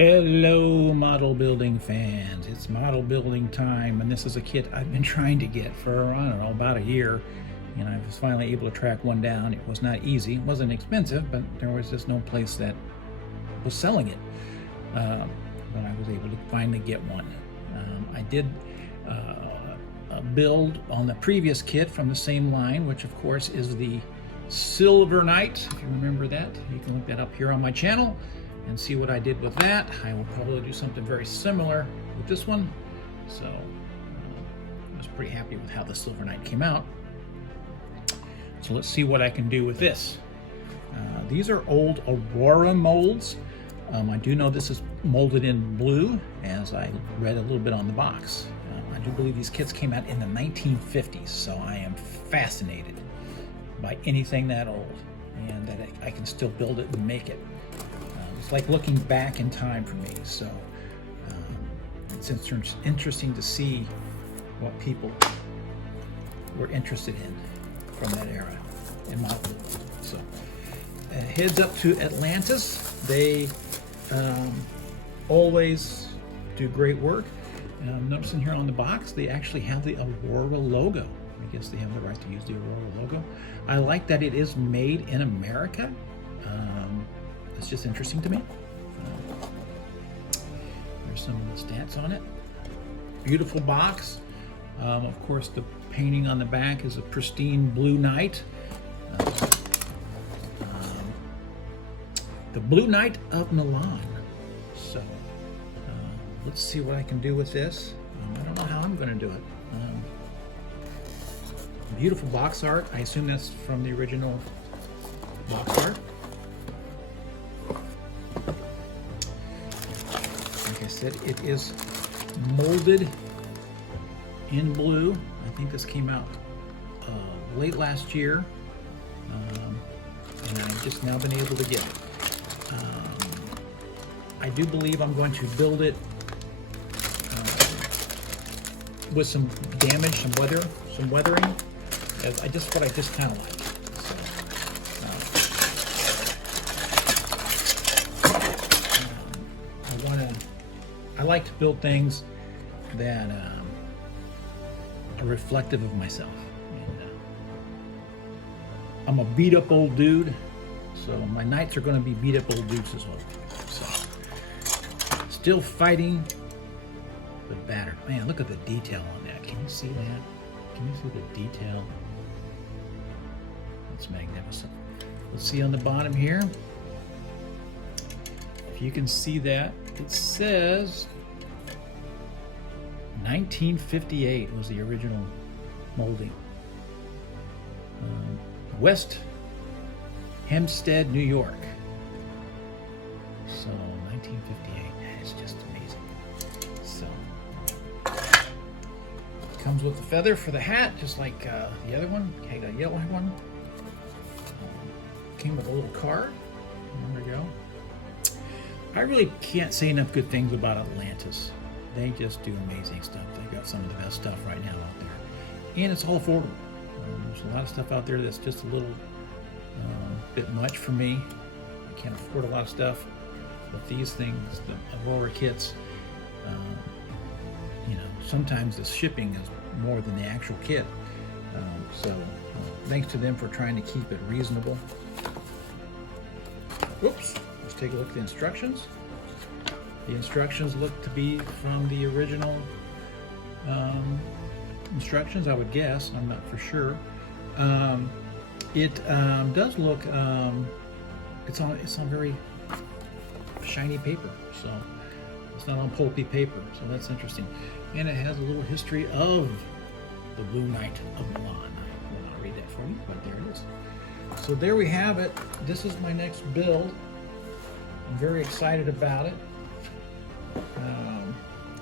Hello, model building fans. It's model building time, and this is a kit I've been trying to get for, I don't know, about a year, and I was finally able to track one down. It was not easy. It wasn't expensive, but there was just no place that was selling it. But I was able to finally get one. I did build on the previous kit from the same line, which of course is the Silver Knight. If you remember that, you can look that up here on my channel and see what I did with that. I will probably do something very similar with this one. So I was pretty happy with how the Silver Knight came out. So let's see what I can do with this. These are old AURORA molds. I do know this is molded in blue, as I read a little bit on the box. I do believe these kits came out in the 1950s, so I am fascinated by anything that old, and that I can still build it and make it. It's like looking back in time for me, so it's interesting to see what people were interested in from that era in model building. So heads up to Atlantis. They always do great work. I'm noticing here on the box they actually have the AURORA logo. I guess they have the right to use the AURORA logo. I like that it is made in America. It's just interesting to me. There's some of the stats on it. Beautiful box. Of course, the painting on the back is a pristine blue knight. The Blue Knight of Milan. So let's see what I can do with this. I don't know how I'm going to do it. Beautiful box art. I assume that's from the original box art. Like I said, it is molded in blue. I think this came out late last year, and I've just now been able to get it. I do believe I'm going to build it with some damage, some weathering. What I just kind of like. So, I like to build things that are reflective of myself. And, I'm a beat up old dude, so my knights are going to be beat up old dudes as well. So, still fighting, but battered. Man, look at the detail on that. Can you see that? Can you see the detail? It's magnificent. Let's see on the bottom here. If you can see that, it says 1958 was the original molding. West Hempstead, New York. So 1958. It's just amazing. So comes with the feather for the hat, just like the other one. Okay, the yellow one. Came with a little card. There we go. I really can't say enough good things about Atlantis. They just do amazing stuff. They've got some of the best stuff right now out there. And it's all affordable. There's a lot of stuff out there that's just a little bit much for me. I can't afford a lot of stuff. But these things, the AURORA kits, you know, sometimes the shipping is more than the actual kit. So thanks to them for trying to keep it reasonable. Whoops, let's take a look at the instructions. The instructions look to be from the original instructions, I would guess. I'm not for sure. It does look, it's on very shiny paper, so it's not on pulpy paper, so that's interesting. And it has a little history of the Blue Knight of Milan. I will not read that for you, but there it is. So there we have it. This is my next build. I'm very excited about it.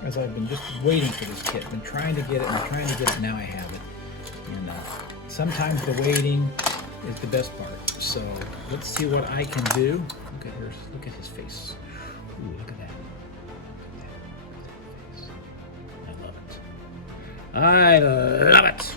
As I've been just waiting for this kit. I've been trying to get it and trying to get it. Now I have it. And sometimes the waiting is the best part. So let's see what I can do. Look at his face. Ooh, look at that. Look at that face. I love it.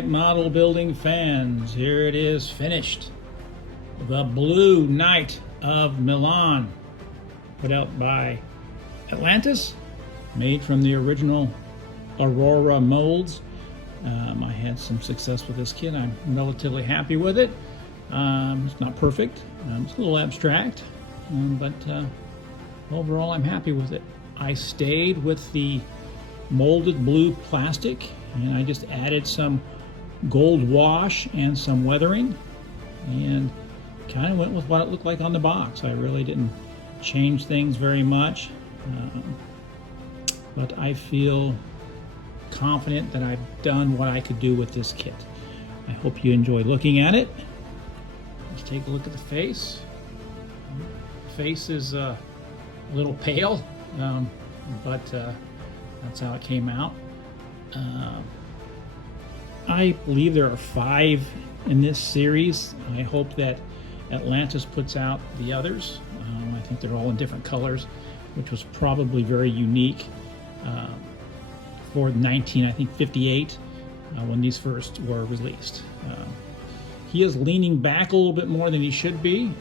right, model building fans, here it is finished. The Blue Knight of Milan, put out by Atlantis, made from the original AURORA molds. I had some success with this kit. I'm relatively happy with it. It's not perfect. It's a little abstract, but overall I'm happy with it. I stayed with the molded blue plastic, and I just added some gold wash and some weathering, and kind of went with what it looked like on the box. I really didn't change things very much, but I feel confident that I've done what I could do with this kit. I hope you enjoyed looking at it. Let's take a look at the face. The face is a little pale, but that's how it came out. I believe there are 5 in this series. I hope that Atlantis puts out the others. I think they're all in different colors, which was probably very unique for 1958 when these first were released. He is leaning back a little bit more than he should be,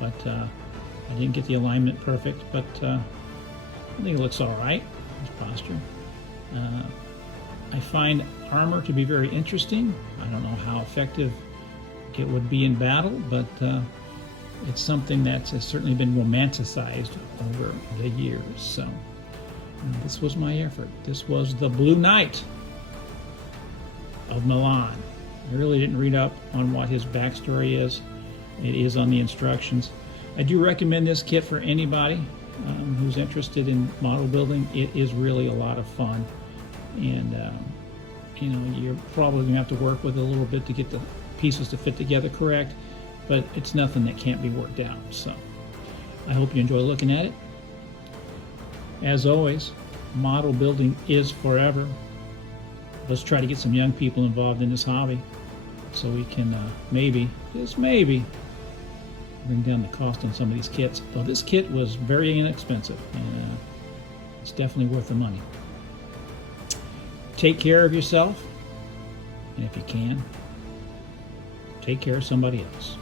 but I didn't get the alignment perfect, but I think it looks all right, his posture. I find armor to be very interesting. I don't know how effective it would be in battle, but it's something that has certainly been romanticized over the years. So this was my effort. This was the Blue Knight of Milan. I really didn't read up on what his backstory is. It is on the instructions. I do recommend this kit for anybody who's interested in model building. It is really a lot of fun, and you know, you're probably going to have to work with it a little bit to get the pieces to fit together correct, but it's nothing that can't be worked out. So I hope you enjoy looking at it. As always, model building is forever. Let's try to get some young people involved in this hobby so we can maybe, just maybe, bring down the cost on some of these kits. Though this kit was very inexpensive, and it's definitely worth the money. Take care of yourself, and if you can, take care of somebody else.